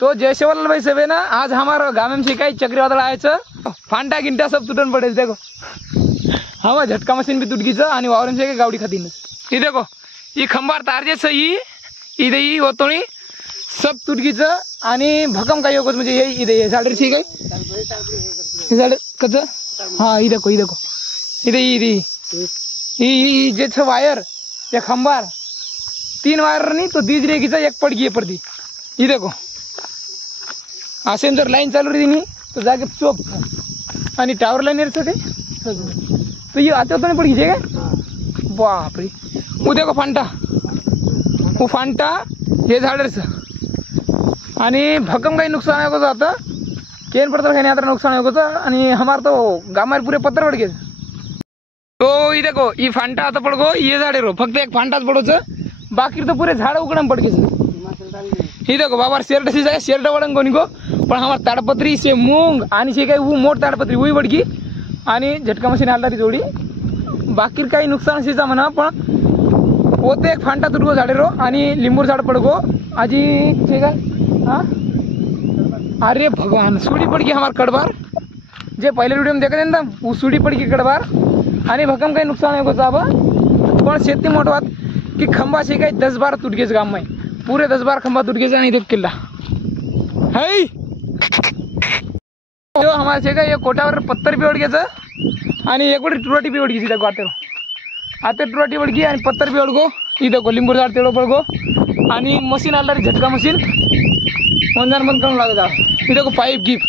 तो जयसेवालाल भाई सब है ना, आज हमारा गाँव में शिकाई चक्रवादल आए फांटा गिंटा सब टूटन पड़े। देखो हमारा झटका मशीन भी टूट गई आणि वावरन से गावडी खाती। ये देखो ये खंबार तार जे सही इधे ही होतो नहीं सब टूट गई आणि भकम काही होगत म्हणजे ये इधे साडे सी काही साडे कच। हाँ ये देखो इधे ये जे वायर या खंबार 3 वायर नहीं तो दीज रेगी एक पड़ गई पड़ती। ये देखो असे जर लाईन चालू रही नहीं तो जाके चोप आणि टावर लाईन सगळे तो ये आता तो नहीं पड़ गई काय। बाप रे वो देखो फांटा वो फांटा हे झाडच आणि भक्कम काही नुकसान आहे होतं आता केन पडतं काही आता नुकसान आहे होतं आणि हमार तो गामार पूरे पत्थर पड़ गए। तो ये देखो ये फांटा आता पड़ गो ये झाडे रो फक्त एक फांटाच पड़ोच बाकी तो पूरे झाड़ उगड़म पड़ गए। ये देखो बाबा शेरड से जाए शेरड वड़ंग कोनी को पण हमार ताडपत्री से मूंग आणि से काही वो मोठ ताडपत्री वही वडगी आणि झटका मशीन आलदारी जोडी बाकी काही नुकसान सीचा म्हणा पण होते एक फांटा तुटगो झाडे रो आणि लिंबूर झाड पडगो आजी से काय। हाँ अरे भगवान सूड़ी पड़ गई हमार कड़बार जे पहले वीडियो में देखा था ना वो सूड़ी पड़ गई कड़बार आणि भक्कम काही नुकसान है साहब पण शेती मोठ बात कि खंबा से काही 10-12 टूट गए गाँव में पूरे 10-12 खंबा टूट गए। देख किल्ला है जो हमारे से ये कोटावर पत्थर भी उड़ गए आणि एक बड़ी टुराटी भी उड़ गई। देखो आते टुराटी उड़ गई आणि पत्थर भी उड़ गो। ये देखो लिंबूर झाड तेवढं पड़ गो आणि मशीन आला झटका मशीन वंदन बंद करून लागत आहे। ये देखो पाइप गिप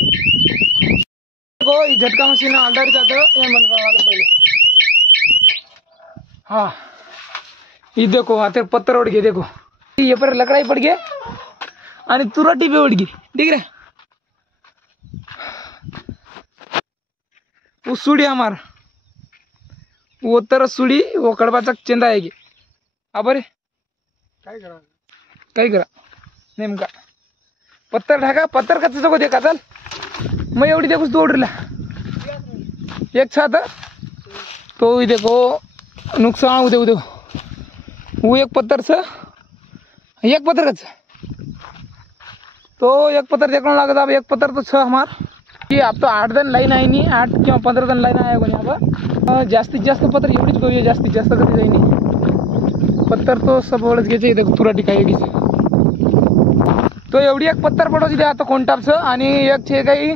देखो ये झटका मशीन आलदारी जातं ये बंद करून लागत पहिले। हाँ ये देखो आते पत्थर उड़ गए। देखो ये पर लकड़ाई पड़ गए आणि तुरटी भी उड़ गई। ठीक है वो सुडी हमार वो तर सुडी वो कड़बाचा चेंदा आहे अबरे काय करा नेमका पत्थर ढाका पत्थर का तुझको देखा चल मैं एवढी देखूच तू ओढला एक साथ तो ये देखो नुकसान उदे उदे वो एक पत्थर से एक पत्थर का तो एक पत्थर देखने लगा अब एक पत्थर तो छ हमार ये अब तो 8 दिन लाइन आई नहीं 8 किंवा 15 दिन लाइन आया कोणी अब जास्तीत जास्त पत्थर एवढीच गवी जास्तीत जास्त कधी जाईनी पत्थर तो सब ओळच घ्यायचे इथे तुरा टिकाई घ्यायची। तो एवढी एक पत्थर पडोची दे आता कोणटापचं आणि एक छे काही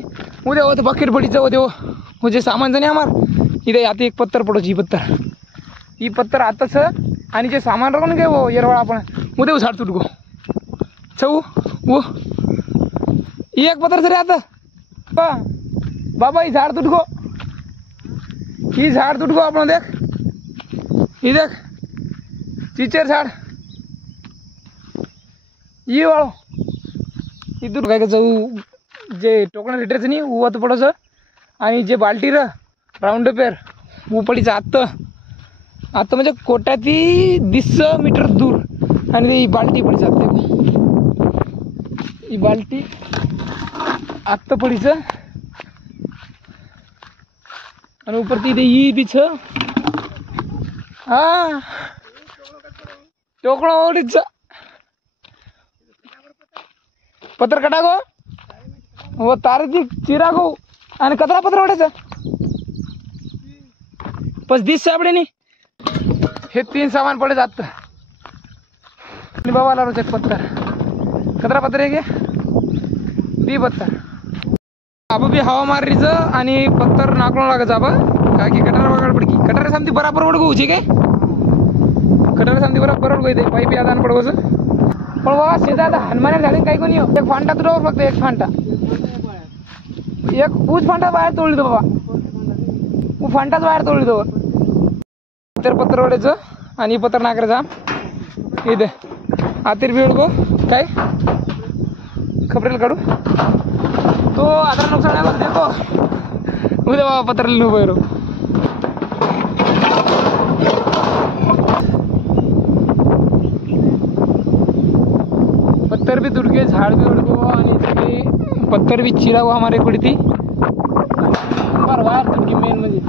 उद्या होतं बकेट पडीचं होते वो जे सामान जणे आमार इथे आता एक पत्थर पडोची ही पत्थर आताच आणि जे सामान राहून गे वो येरवाळा आपण उद्या झाड तुटगो छऊ वो एक पत्थर सरे आता बाबा ही झाड तुटगो आपण देख ही देख चिचेर झाड ये वाळो इधर काय जाऊ जे टोकणा लिटरचं नाही वो आता पडोचं आणि जे बाल्टी र राऊंड पेर वो पडीचं आत्ता म्हणजे कोट्याती 20 मीटर दूर आणि ही बाल्टी पडी जाते ही बाल्टी आत्ता पडीचं आणि ऊपर ती ही बीच हाँ टोकणा ओढीच पत्थर कटा गो वो तारेची चिरा गो आणि कचरा पत्र ओढायचं 35 साबडे नी हे 3 सामान पडे जात बाबा रोज एक पत्थर कचरा पत्र आहे ती पत्थर अब भी हवा मार रही आणि पत्थर नाकलो लागत अब का की कटर वगैरे पडकी कटर सामती बराबर पडगो उची के कटर सामती बराबर पडगो इथे पाईप यादान पडगोच पण बाबा सीधा आता हनुमाने झाले काही कोणी एक फांटा तुटव फक्त एक फांटा एक ऊच फांटा बाहेर तोडली तो बाबा वो फांटाच बाहेर तोडली तो तर पत्थर ओढायचं आणि पत्थर नाकरायचा इथे आतिर बी उडगो काय खबरेल काढू तो आता नुकसान आहे देखो उद्या बाबा पत्र लिहू बैरो पत्थर भी टूट गए झाड़ भी उड़ गो आणि पत्थर भी चिरा हुआ हमारे पड़ी थी पर वायर टूट गई मेन म्हणजे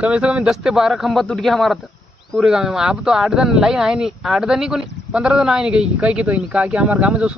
कम से कम 10 से 12 खंबा टूट गया हमारा था। पूरे गाँव में अब तो 8 दिन लाइन आए नहीं, 8 दिन नहीं को नहीं 15 दिन आए नहीं कहीं कहीं की तो ही नहीं कहा कि हमारे गाँव में जो